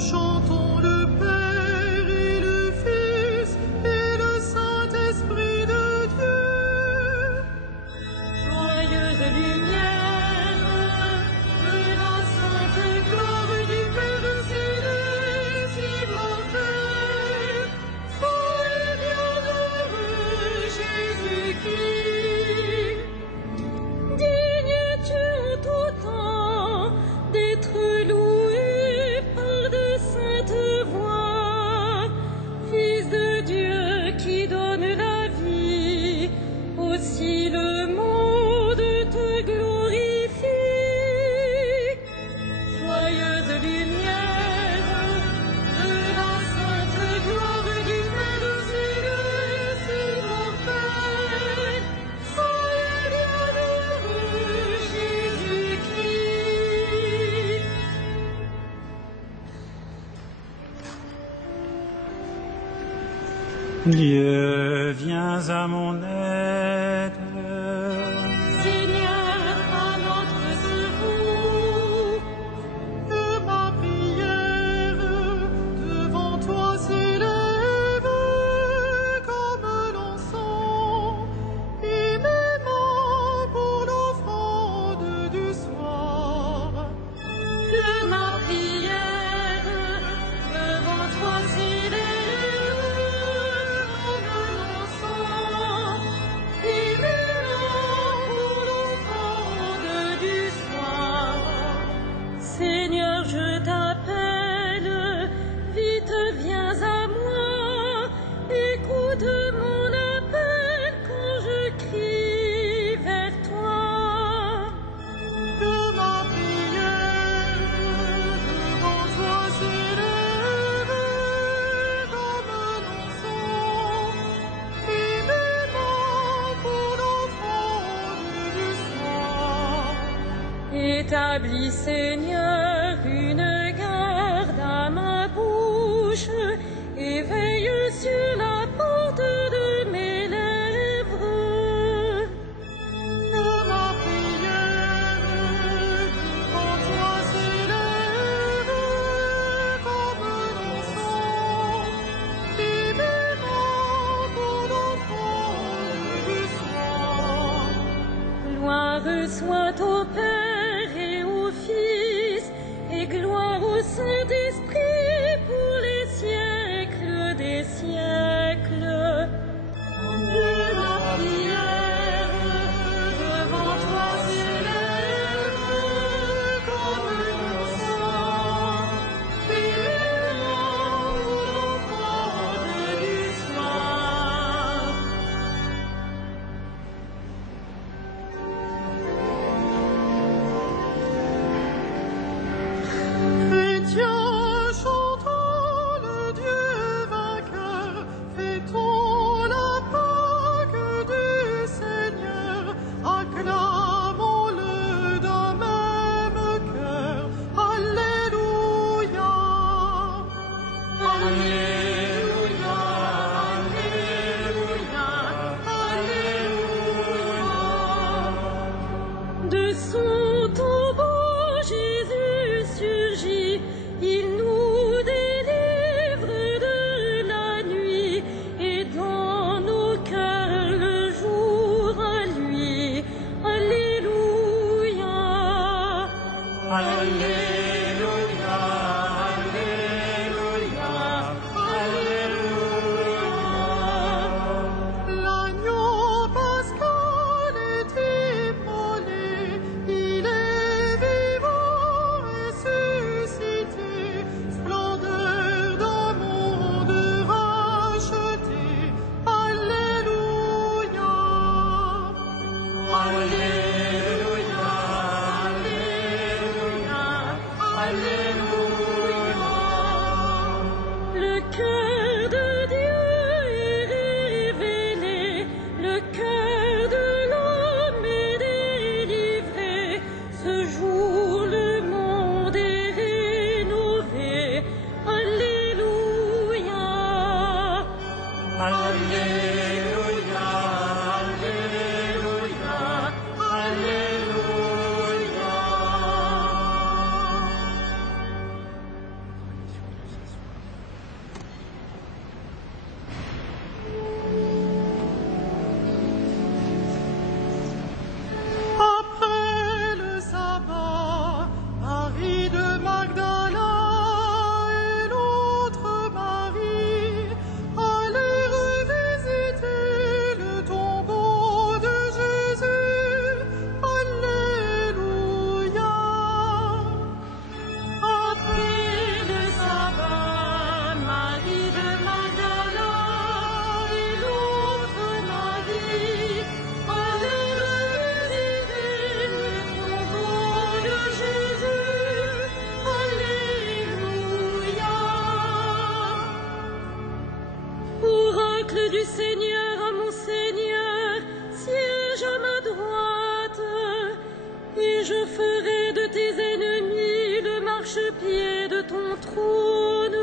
chantons le Père et le Fils et le Saint-Esprit de Dieu. Joyeuse lumière de la sainte gloire du Père céleste immortel, fort et bienheureux Jésus-Christ. Digne es-tu en tout temps d'être loué par de saintes voix, Fils de Dieu qui donne la vie, aussi le monde te glorifie. Joyeuse lumière de la sainte gloire du Père céleste immortel, fort et bienheureux Jésus-Christ. Dieu, viens à mon aide. Seigneur, à notre secours, que ma prière devant toi s'élève comme l'encens, et mes mains pour l'offrande du soir. Que ma prière devant toi s'élève comme l'encens, et mes mains pour l'offrande du soir. Seigneur, je t'appelle, vite viens à moi, écoute mon appel quand je crie vers toi. Que ma prière devant toi s'élève comme l'encens, et mes mains pour l'offrande du soir. Établis, Seigneur, une garde à ma bouche, et veille sur la porte de mes lèvres. Que ma prière devant toi s'élève comme l'encens, et mes mains pour l'offrande du soir. Gloire soit au Père et au Fils, et gloire au Saint-Esprit pour les siècles des siècles. Que ma prière devant toi s'élève comme l'encens, et mes mains pour l'offrande du soir. Chrétiens, Seigneur à mon Seigneur, siège à ma droite, et je ferai de tes ennemis le marchepied de ton trône.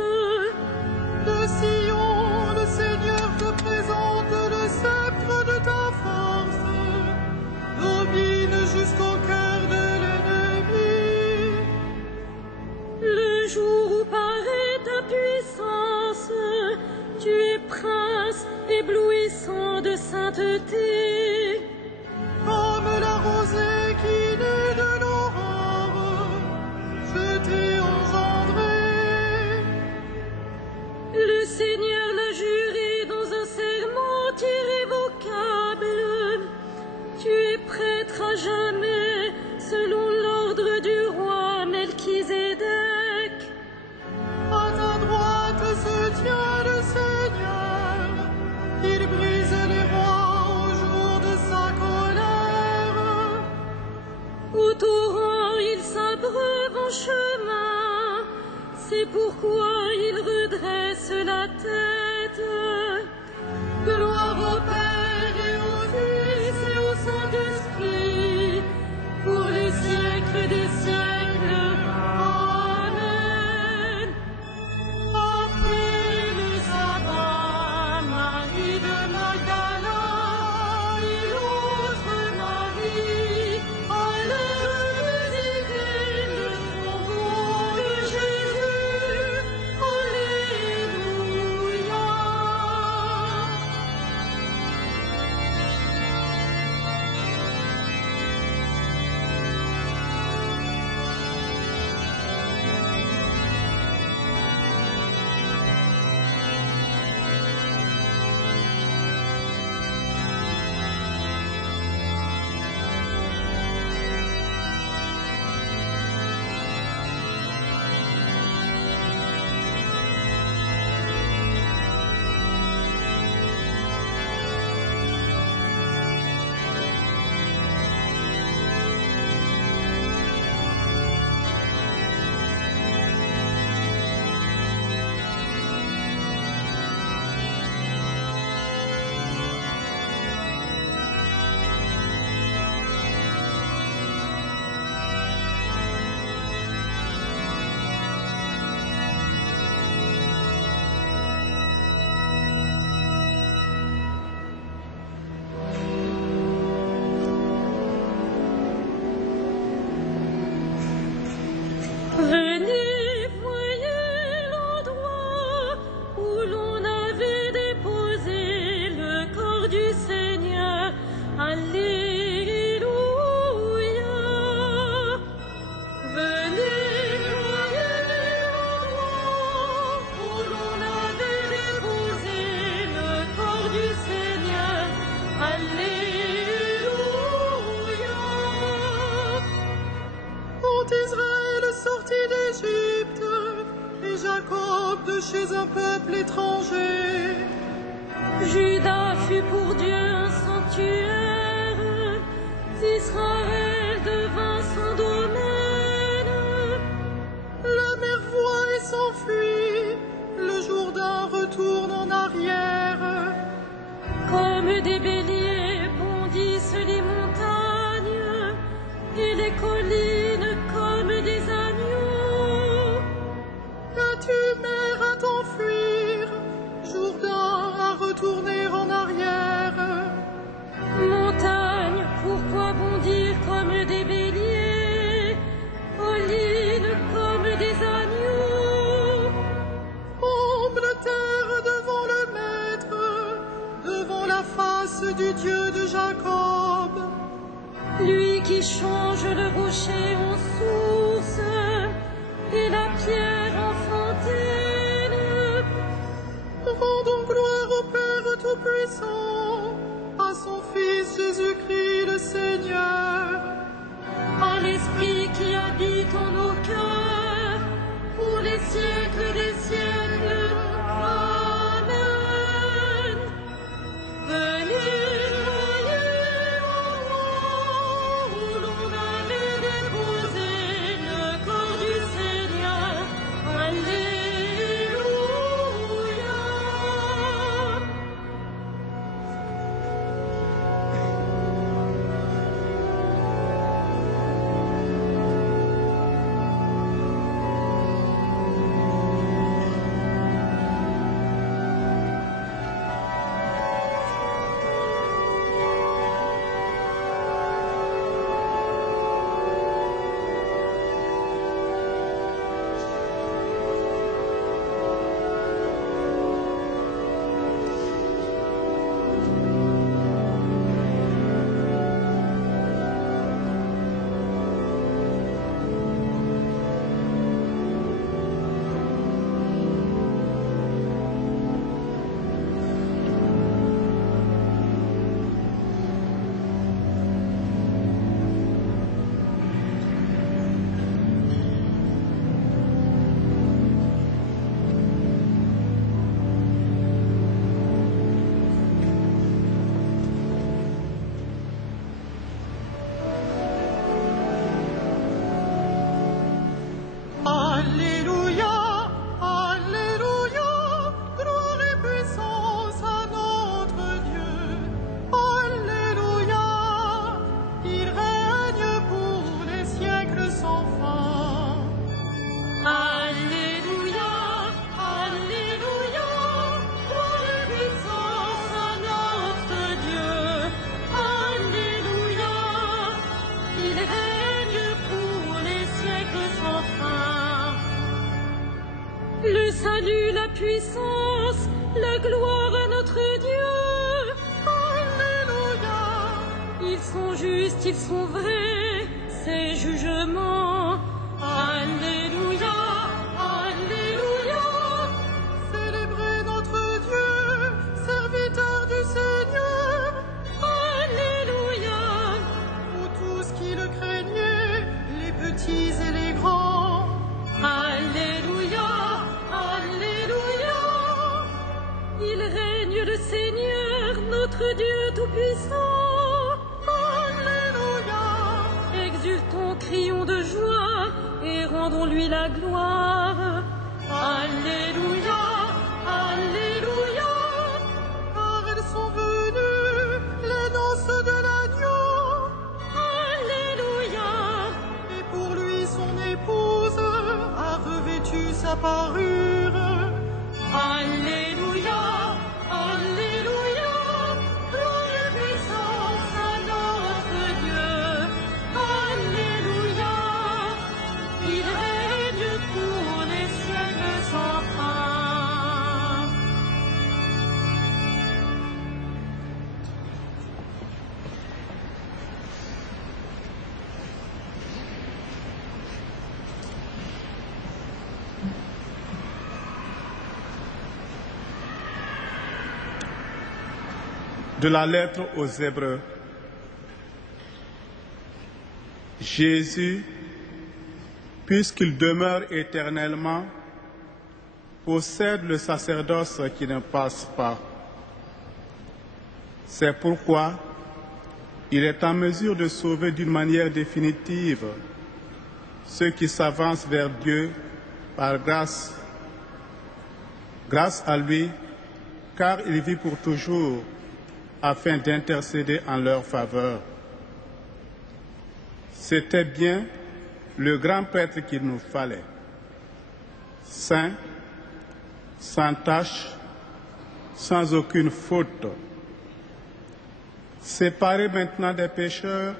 De Sion, le Seigneur te présente le sceptre de ta force, domine jusqu'au cœur de l'ennemi. Le jour où paraît ta puissance, tu es prince éblouissant de sainteté. Comme la rosée qui naît de l'aurore, je t'ai engendré. Le Seigneur l'a juré dans un serment irrévocable. Tu es prêtre à jamais, selon l'ordre du roi Melchisédek. À ta droite se tient le Seigneur, il brise les rois au jour de sa colère. Au torrent, il s'abreuve en chemin, c'est pourquoi il redresse la tête. Gloire au Père et au Fils et au Saint-Esprit, pour les siècles des siècles. Amen. Après le sabbat, Marie de Magdala et l'autre Marie allèrent visiter le tombeau de Jésus. Alléluia. Venez, voyez l'endroit où l'on avait déposé le corps du Seigneur. Alléluia. Venez, voyez l'endroit où l'on avait déposé le corps du Seigneur. Alléluia. Quand Israël sortit d'Égypte, et Jacob de chez un peuple étranger, Judas fut pour Dieu un sanctuaire, Israël devint son domaine. la mer voit et s'enfuit, le Jourdain retourne en arrière. Comme des béliers bondissent les montagnes, et les collines comme des agneaux. As-tu mer à t'enfuir, Jourdain à retourner en arrière? Montagne, pourquoi bondir comme des béliers, collines comme des agneaux. Tremble terre devant le Maître, devant la face du Dieu de Jacob. Lui qui change le rocher en source et la pierre en fontaine. Rendons gloire au Père Tout-Puissant, à son Fils Jésus-Christ le Seigneur, À l'Esprit qui habite en nos cœurs, pour les siècles des siècles. Amen. Venez, voyez l'endroit où l'on avait déposé le salut, la puissance, la gloire à notre Dieu. Alléluia. Ils sont justes, ils sont vrais, ces jugements. Alléluia, Alléluia. Célébrez notre Dieu, serviteur du Seigneur. Alléluia, Vous tous qui le craignez, les petits et les grands. Alléluia, Alléluia. Il règne le Seigneur, notre Dieu tout-puissant. Alléluia. Exultons, crions de joie et rendons-lui la gloire. Alléluia, Alléluia. Car elles sont venues, les noces de l'agneau. Alléluia, Et pour lui son épouse a revêtu sa parure. Alléluia, Alléluia. Gloire et puissance à notre Dieu. Alléluia. Il règne pour les siècles sans fin. De la lettre aux Hébreux. Jésus, puisqu'il demeure éternellement, possède le sacerdoce qui ne passe pas. C'est pourquoi il est en mesure de sauver d'une manière définitive ceux qui s'avancent vers Dieu par grâce. Grâce à lui, car il vit pour toujours, afin d'intercéder en leur faveur. C'était bien le grand prêtre qu'il nous fallait, saint, sans tache, sans aucune faute. Séparé maintenant des pécheurs,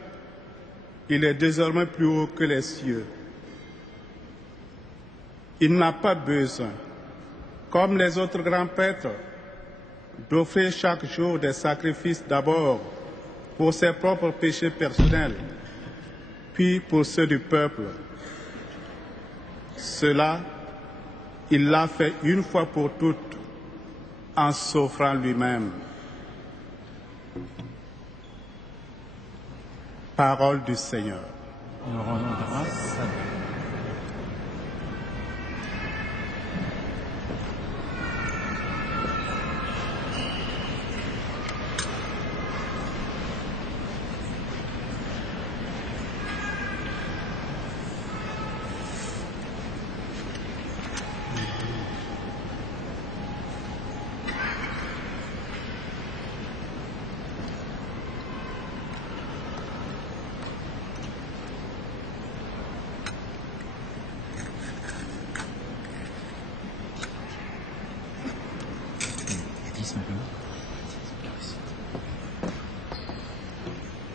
il est désormais plus haut que les cieux. Il n'a pas besoin, comme les autres grands prêtres, d'offrir chaque jour des sacrifices d'abord pour ses propres péchés personnels, puis pour ceux du peuple. Cela, il l'a fait une fois pour toutes, en s'offrant lui-même. Parole du Seigneur. Nous rendons grâce à Dieu.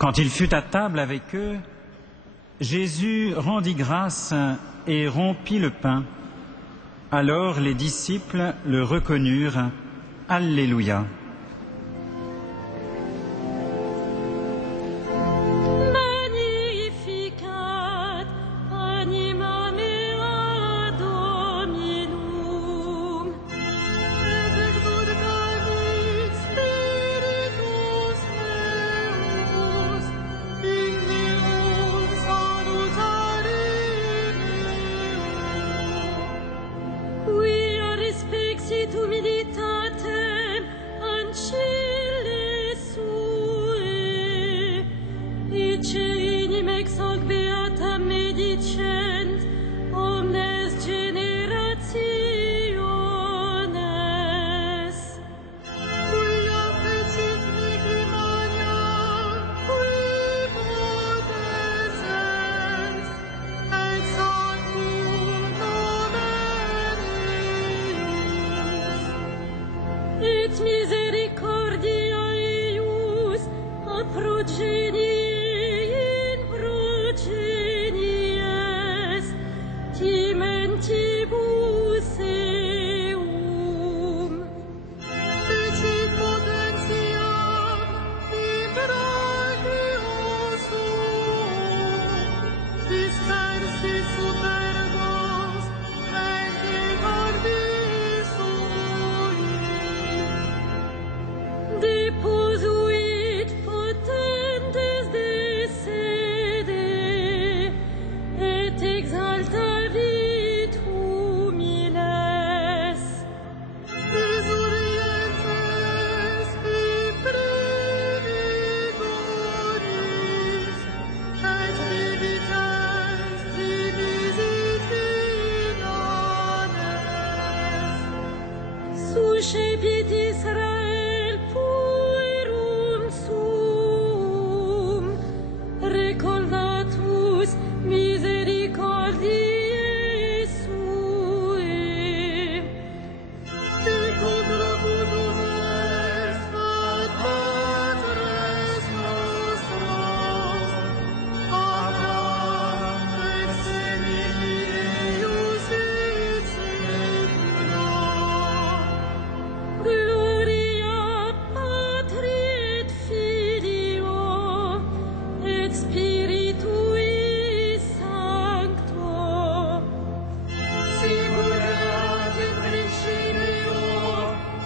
Quand il fut à table avec eux, Jésus rendit grâce et rompit le pain. Alors les disciples le reconnurent. Alléluia. Magnificat anima mea Dominum. Et exultavit spiritus meus, in Deum salutaris meo. Quia respexit humilitatem ancille sue, ice inim ex hoc beata medicent omnes generationes. Quia fecit nigri magna, qui potesses, et sacrum nomen eius. Et misericordia eius a progenie in progenies timentibus suscepit Israel puerum sum, recolvatus misericordiae sue. Gloria Patri et Filio et Spiritui Sancto. Sicurat in principio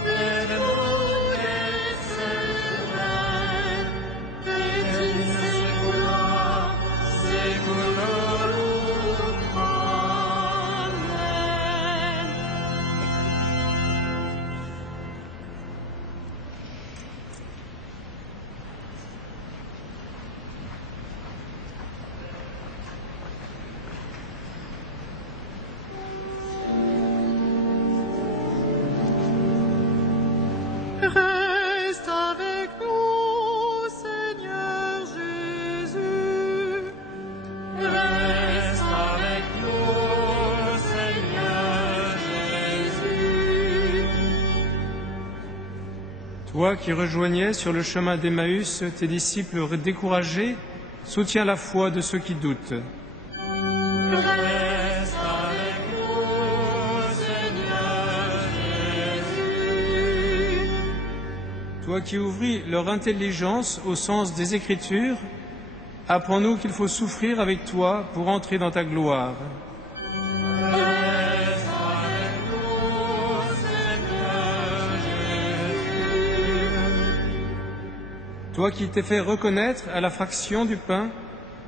et nunc et semper et in saecula saeculorum. Amen. Reste avec nous, Seigneur Jésus. Reste avec nous, Seigneur Jésus. Toi qui rejoignais sur le chemin d'Emmaüs tes disciples découragés, soutiens la foi de ceux qui doutent. Reste avec nous, Seigneur Jésus. Toi qui ouvris leur intelligence au sens des Écritures, apprends-nous qu'il faut souffrir avec toi pour entrer dans ta gloire. Reste avec nous, Seigneur Jésus. Toi qui t'es fait reconnaître à la fraction du pain,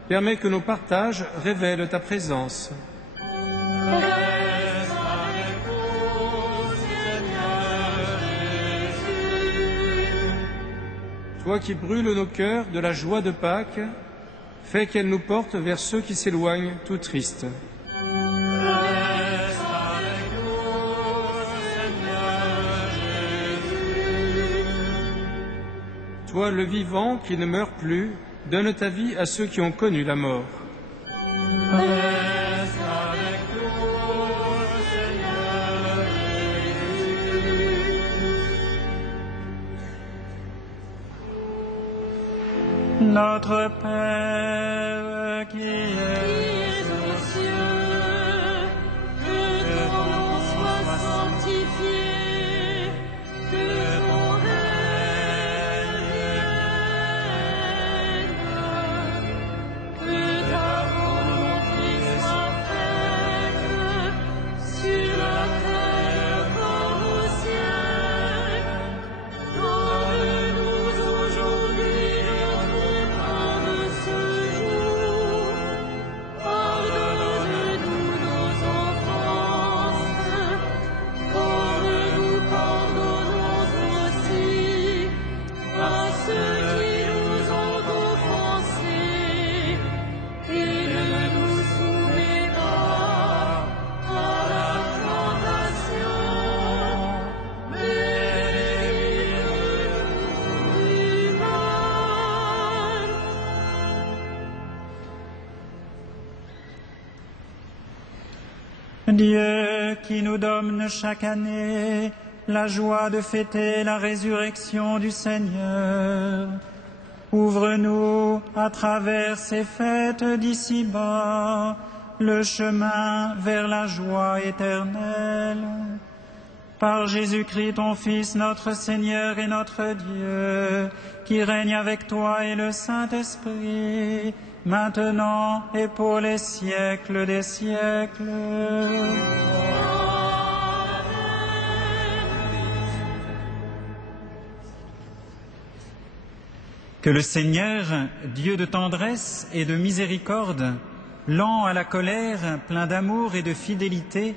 permets que nos partages révèlent ta présence. Reste avec nous, Seigneur Jésus. Toi qui brûles nos cœurs de la joie de Pâques, fais qu'elle nous porte vers ceux qui s'éloignent tout tristes. Reste avec nous, Seigneur Jésus. Toi le vivant qui ne meurt plus, donne ta vie à ceux qui ont connu la mort. Reste avec nous, Seigneur Jésus. Notre Père qui est aux cieux, que ton nom soit sanctifié, que ton règne vienne, que ta volonté soit faite sur la terre comme au ciel. Donne-nous aujourd'hui notre pain de ce jour. Pardonne-nous nos offenses, comme nous pardonnons aussi à ceux qui nous ont offensés. Et ne nous soumets pas à la tentation, mais délivre-nous du mal. Dieu qui nous donne chaque année la joie de fêter la résurrection du Seigneur, ouvre-nous à travers ces fêtes d'ici-bas le chemin vers la joie éternelle. Par Jésus-Christ, ton Fils, notre Seigneur et notre Dieu, qui règne avec toi et le Saint-Esprit, maintenant et pour les siècles des siècles. Que le Seigneur, Dieu de tendresse et de miséricorde, lent à la colère, plein d'amour et de fidélité,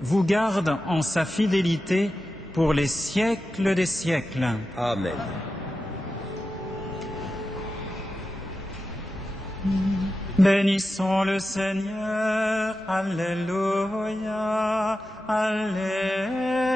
vous garde en sa fidélité pour les siècles des siècles. Amen. Bénissons le Seigneur, Alléluia, Alléluia.